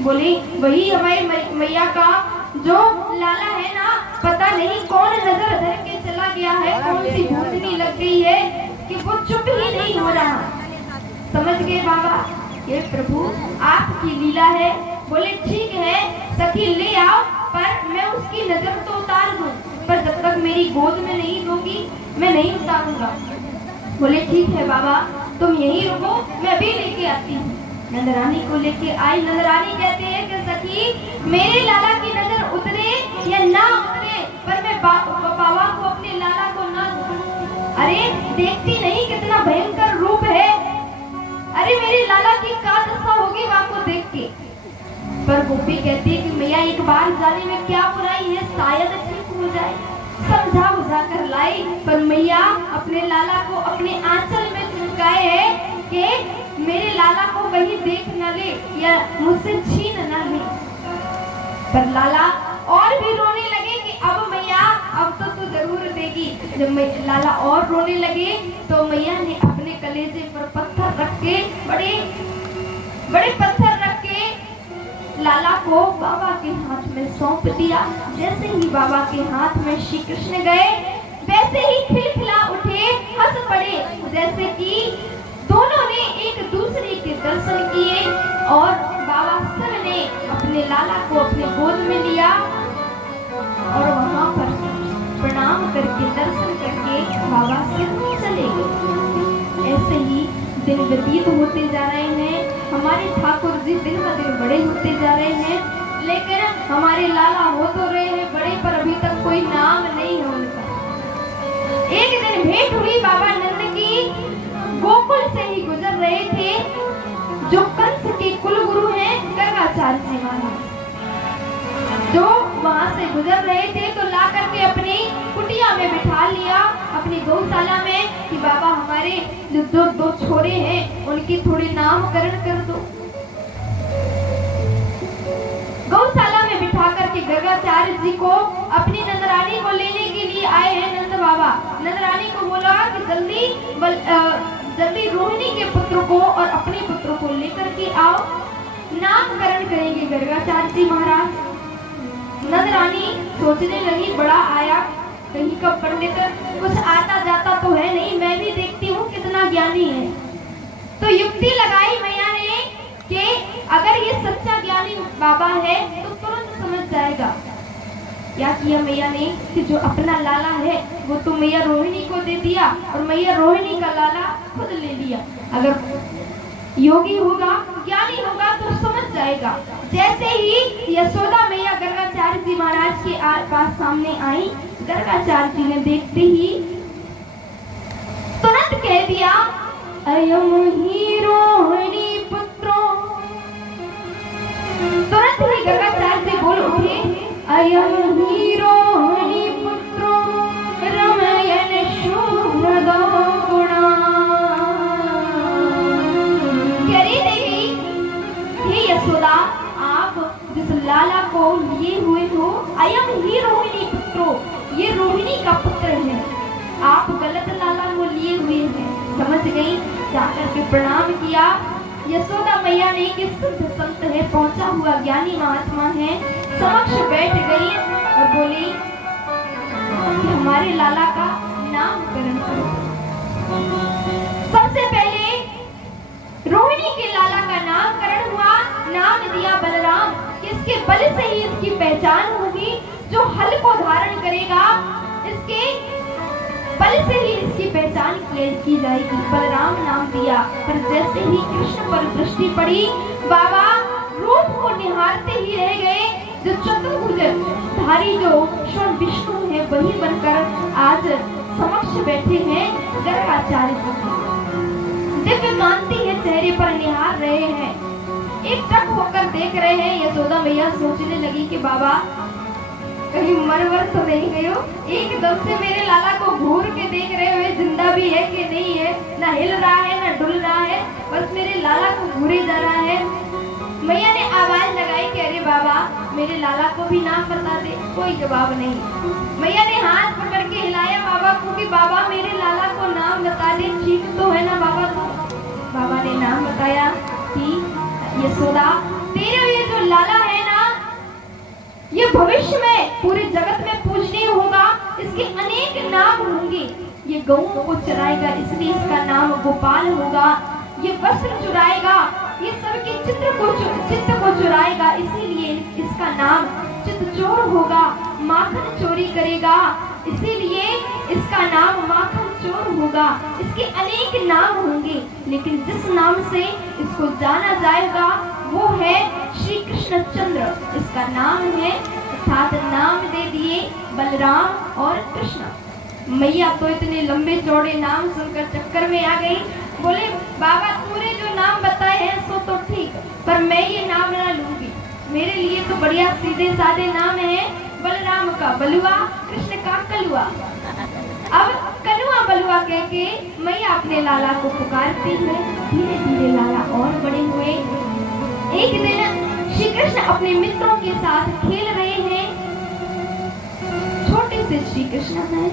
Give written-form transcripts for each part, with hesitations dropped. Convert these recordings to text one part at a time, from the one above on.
बोली वही हमारी मैया का जो लाला है ना, पता नहीं कौन नजर धर के चला गया है, कौन सी भूतनी लग गई है कि वो चुप ही नहीं हो रहा। समझ गए बाबा, ये प्रभु आपकी लीला है। बोले ठीक है सखी ले आओ, पर मैं उसकी नजर तो उतार दूं, पर जब तक मेरी गोद में नहीं दोगी मैं नहीं उतारूंगा। बोले ठीक है बाबा तुम यहीं रुको, मैं अभी लेके आती हूँ। नंदरानी को लेके आई। नंदरानी कहते हैं कि सखी मेरे लाला की नजर उतरे या ना उतरे, पर मैं बाबा को अपने लाला को ना दूं। अरे देखती नहीं कितना भयंकर रूप है, अरे मेरे लाला की क्या दशा होगी वहां को देख के। पर गोपी कहती है कि मैया एक बार जाने में क्या बुराई है, शायद ठीक हो जाए। समझा बुझा कर लाई, पर मैया अपने लाला को अपने आंचल में चिपकाए है कि मेरे लाला को कहीं देख न ले या मुझसे छीन न ले। पर लाला और भी रोने लगे कि अब मैया अब तो तू जरूर देगी। जब लाला और रोने लगे तो मैया ने अपने कलेजे पर पत्थर रख के, बड़े बड़े पत्थर रख के लाला को बाबा के हाथ में सौंप दिया। जैसे ही बाबा के हाथ में श्री कृष्ण गए, वैसे ही खिलखिला उठे, हंस पड़े, जैसे कि दोनों ने एक दूसरे के दर्शन किए। और बाबा सब ने अपने लाला को अपने गोद में लिया और वहां पर प्रणाम करके दर्शन करके बाबा से चले गए। ऐसे ही दिन व्यतीत होते जा रहे हैं। हमारे ठाकुर जी दिन ब दिन बड़े होते जा रहे हैं, लेकिन हमारे लाला हो तो रहे हैं बड़े, पर अभी तक कोई नाम नहीं है उनका। एक दिन भेंट हुई बाबा नंद की, गोकुल से ही गुजर रहे थे, जो कंस के कुल गुरु हैं गर्गाचार्य जी महाराज, जो वहां से गुजर रहे थे तो ला करके अपनी कुटिया में बिठा लिया, अपनी गौशाला में, कि बाबा हमारे जो दो छोरे हैं उनकी थोड़ी नामकरण कर दो। गौशाला में बिठा करके गर्गाचार्य जी को अपनी नंदरानी को लेने के लिए आए हैं नंद बाबा। नंदरानी को बोला कि जल्दी रोहिणी के पुत्र को और अपने पुत्र को लेकर के आओ, नामकरण करेंगे गर्गाचार्य जी महाराज। नंदरानी सोचने लगी बड़ा आया, कहीं का पंडित कुछ आता जाता तो है नहीं, मैं भी देखती हूँ कितना ज्ञानी है। तो युक्ति लगाई मैया ने कि अगर ये सच्चा ज्ञानी बाबा है तो तुरंत समझ जाएगा। क्या किया मैया ने कि जो अपना लाला है वो तो मैया रोहिणी को दे दिया और मैया रोहिणी का लाला खुद ले लिया। अगर योगी होगा, ज्ञानी होगा तो समझ जाएगा। जैसे ही यशोदा मैया गर्गाचार्य जी महाराज के पास सामने आई, गर्गाचार्य जी ने देखते ही तुरंत कह दिया अयम ही रोहिणी पुत्रो। तुरंत ही गर्गाचार्य जी बोल उठे अयम ही रोहिणी पुत्रो रमयन शुभ्रदो गुणा। यशोदा आप जिस लाला को लिए हुए हो, अयम ही रोहिणी पुत्रो, ये रोहिणी का पुत्र है, आप गलत लाला को लिए हुए हैं। समझ गई, जाकर के प्रणाम किया। यशोदा मैया ने कि शुद्ध संत है, पहुंचा हुआ ज्ञानी महात्मा है, समक्ष बैठ गई और बोली कि हमारे लाला का नामकरण करो। सबसे पहले रोहिणी के लाला का नामकरण हुआ, नाम दिया बलराम। इसके बल से ही इसकी पहचान होगी, जो हल को धारण करेगा इसके बल से ही इसकी पहचान की जाएगी। बलराम नाम दिया, पर जैसे ही कृष्ण पर दृष्टि पड़ी, बाबा रूप को निहारते ही रह गए। जो चतुर्भुज धारी जो स्वयं विष्णु है वही बनकर आज समक्ष बैठे हैं गर्गाचार्य जी। दिव्य कांति है चेहरे पर, निहार रहे हैं, एक टक होकर देख रहे हैं। यशोदा मैया सोचने लगी कि बाबा कहीं मरवर तो नहीं गए हो, एकदम से मेरे लाला को घूर के देख रहे हुए, जिंदा भी है कि नहीं है, ना हिल रहा है ना डुल रहा है, बस मेरे लाला को घूरे जा रहा है। मैया ने आवाज लगाई कि अरे बाबा मेरे लाला को भी नाम बता दे। कोई जवाब नहीं। मैया ने हाथ पकड़ के हिलाया बाबा को कि बाबा मेरे लाला को नाम बता दे, ठीक तो है ना बाबा? तो बाबा ने नाम बताया कि यशोदा तेरा ये जो भविष्य में पूरे जगत में पूजनीय होगा। इसके अनेक नाम होंगे। ये गौओं को चराएगा इसलिए इसका नाम गोपाल होगा। ये वस्त्र चुराएगा, ये सबके चित्त को चुराएगा इसीलिए इसका नाम चित्तचोर होगा। माखन चोरी करेगा इसीलिए इसका नाम माखन चोर होगा। इसके अनेक नाम होंगे लेकिन जिस नाम से इसको जाना जाएगा वो है श्री कृष्ण चंद्र। इसका नाम है, अर्थात नाम दे दिए बलराम और कृष्ण। मैया तो इतने लंबे चौड़े नाम सुनकर चक्कर में आ गई। बोले बाबा तूने जो नाम बताए हैं सो तो ठीक, पर मैं ये नाम ना लूंगी। मेरे लिए तो बढ़िया सीधे साधे नाम है, बलराम का बलुआ, कृष्ण का कलुआ। अब कलुआ बलुआ कह के मैया अपने लाला को पुकारती है। धीरे धीरे लाला और बड़े हुए। एक दिन श्री कृष्ण अपने मित्रों के साथ खेल रहे हैं। छोटे से श्री कृष्ण हैं।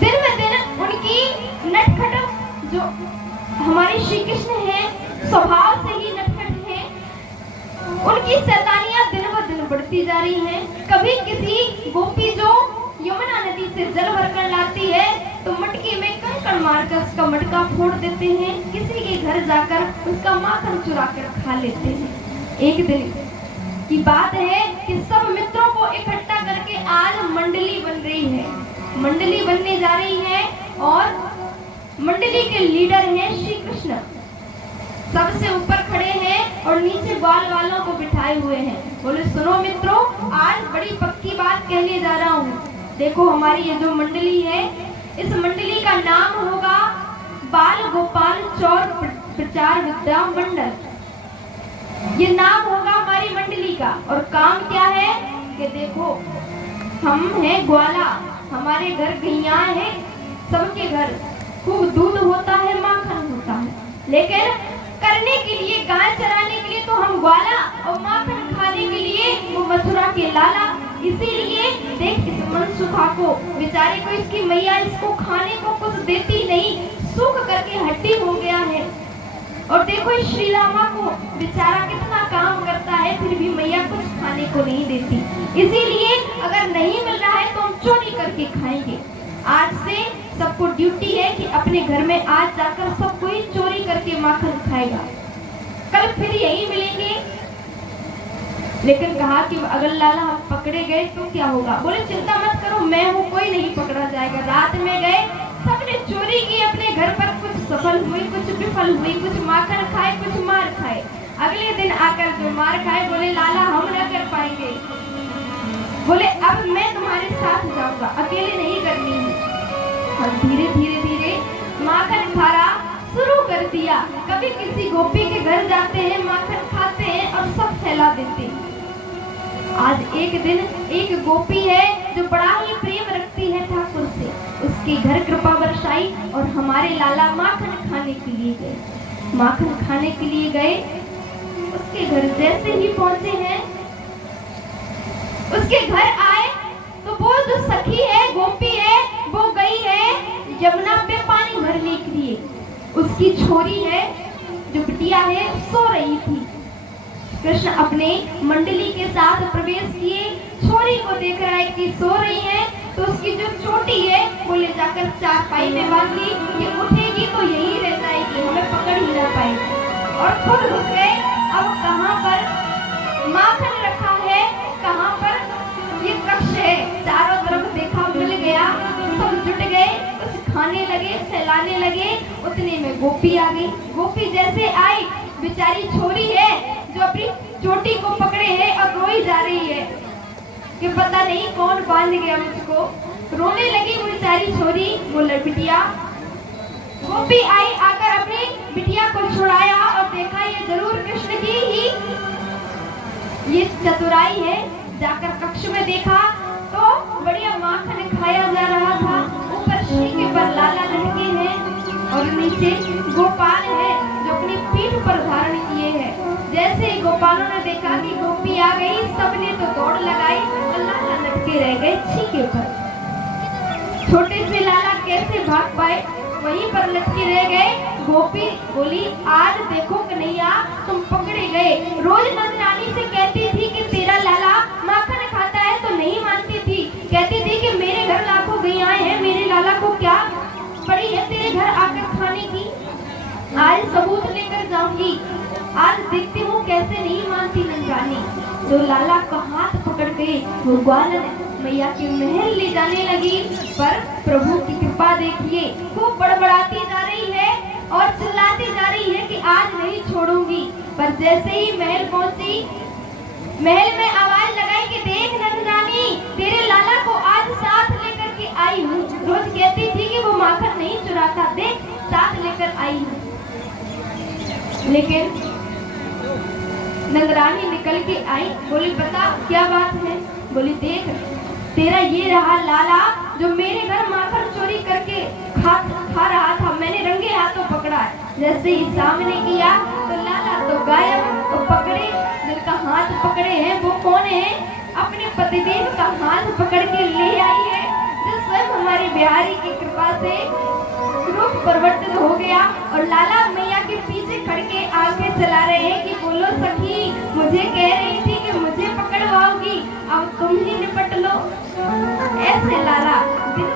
दिन में दिन उनकी नटखट, जो हमारे श्री कृष्ण हैं स्वभाव से ही नटखट हैं, उनकी शैतानियां दिन ब दिन बढ़ती जा रही हैं। कभी किसी गोपी जो यमुना नदी से जल भरकर लाती है तो मटके में कंकड़ मारकर उसका मटका फोड़ देते हैं। किसी के घर जाकर उसका माखन चुरा कर खा लेते हैं। एक दिन की बात है कि सब मित्रों को इकट्ठा करके आज मंडली बन रही है। मंडली बनने जा रही है और मंडली के लीडर हैं श्री कृष्ण। सबसे ऊपर खड़े हैं और नीचे ग्वाल वालों को बिठाए हुए हैं। बोले सुनो मित्रों, आज बड़ी पक्की बात कहने जा रहा हूँ। देखो हमारी ये जो मंडली है, इस मंडली का नाम होगा बाल गोपाल चौर प्रचार विद्या मंडल। ये नाम होगा हमारी मंडली का। और काम क्या है कि देखो हम हैं ग्वाला, हमारे घर गैया है, सबके घर खूब दूध होता है, माखन होता है, लेकिन करने के लिए, गाय चराने के लिए तो हम ग्वाला और माखन खाने के लिए वो मथुरा के लाला। इसीलिए देख इस मनसुखा को, बेचारे को इसकी मैया इसको खाने को कुछ देती नहीं, सूख करके हड्डी हो गया है। और देखो इस श्री रामा को, बेचारा कितना काम करता है फिर भी मैया कुछ खाने को नहीं देती। इसीलिए अगर नहीं मिल रहा है तो हम चोरी करके खाएंगे। आज से सबको ड्यूटी है कि अपने घर में आज जाकर सब कोई चोरी करके माखन खाएगा। कल फिर यही मिलेंगे। लेकिन कहा कि अगर लाला हम पकड़े गए तो क्या होगा? बोले चिंता मत करो, मैं हूँ, कोई नहीं पकड़ा जाएगा। रात में गए, सबने चोरी की अपने घर पर, कुछ सफल हुई, कुछ विफल हुई, कुछ माखन खाए, कुछ मार खाए। अगले दिन आकर जो मार खाए बोले लाला हम न कर पाएंगे। बोले अब मैं तुम्हारे साथ जाऊंगा, अकेले नहीं करनी है। और धीरे धीरे धीरे माखन खाना शुरू कर दिया। कभी किसी गोपी के घर जाते हैं, माखन खाते हैं और सब फैला देते हैं। आज एक दिन एक गोपी है जो बड़ा ही प्रेम रखती है ठाकुर से, उसके घर कृपा बरसाई और हमारे लाला माखन खाने के लिए गए। माखन खाने के लिए गए, उसके घर जैसे ही पहुंचे हैं, उसके घर आए तो वो जो सखी है, गोपी है, वो गई है यमुना पे पानी भरने के लिए। उसकी छोरी है, जो बिटिया है, सो रही थी। कृष्ण अपने मंडली के साथ प्रवेश किए, छोरी को देख रहा है कि सो रही है, तो उसकी जो चोटी है वो ले जाकर चारपाई में बांधी। ये उठेगी तो यही रह जाएगी, हमें पकड़ ही ना पाएगी। और खुद घुस गए। अब कहाँ पर माखन रखा है, कहाँ पर ये कक्ष है, चारों तरफ देखा, मिल गया, सब जुट गए, कुछ खाने लगे, फैलाने लगे। उतने में गोपी आ गई। गोपी जैसे आई, बेचारी छोरी है जो अपनी चोटी को पकड़े है और रोई जा रही है कि पता नहीं कौन बांध गया मुझको। रोने लगी वो बेचारी छोरी। बोले बिटिया। गोपी आई, आकर अपनी बिटिया को छुड़ाया और देखा ये जरूर कृष्ण की ही ये चतुराई है। जाकर कक्ष में देखा तो बढ़िया माखन खाया जा रहा था। ऊपर श्री के पर लाला लटके हैं और नीचे गोपाल है जो अपनी पीठ पर धारण किए हैं। जैसे ही गोपालों ने देखा कि गोपी आ गई, सबने तो दौड़ लगाई और लाला लटके रह गए छी के ऊपर। छोटे से लाला कैसे भाग पाए, वहीं पर लटके रह गए। गोपी बोली आज देखो कन्हैया तुम पकड़े गए। रोज नंदरानी से कहती थी कि तेरा लाला माखन सबूत लेकर जाऊंगी। आज देखती हूँ कैसे नहीं मानती नंदरानी। तो लाला का हाथ पकड़ के वो ग्वालन मैया के महल ले जाने लगी। पर प्रभु की कृपा देखिए, वो बड़बड़ाती जा रही है और चिल्लाती जा रही है कि आज नहीं छोड़ूंगी। पर जैसे ही महल पहुंची, महल में आवाज लगाई कि देख नंदरानी, तेरे लाला को आज साथ लेकर के आई हूँ। रोज कहती थी कि वो माखन नहीं चुराता, देख साथ लेकर आई हूँ। लेकिन नंदरानी निकल के आई, बोली बता क्या बात है। बोली देख, तेरा ये रहा लाला जो मेरे घर माखन चोरी करके खा रहा था, मैंने रंगे हाथों पकड़ा है। जैसे ही सामने किया तो लाला तो गायब। तो पकड़े, जिनका हाथ पकड़े हैं वो कौन है? अपने पतिदेव का हाथ पकड़ के ले आई है, जो स्वयं हमारे बिहारी की कृपा से रूप परिवर्तित हो गया। और लाला मैया के पीछे खड़ के आंखें चला रहे हैं कि बोलो सखी, मुझे कह रही थी कि मुझे पकड़वाओगी, अब तुम ही निपट लो। ऐसे लाला दिन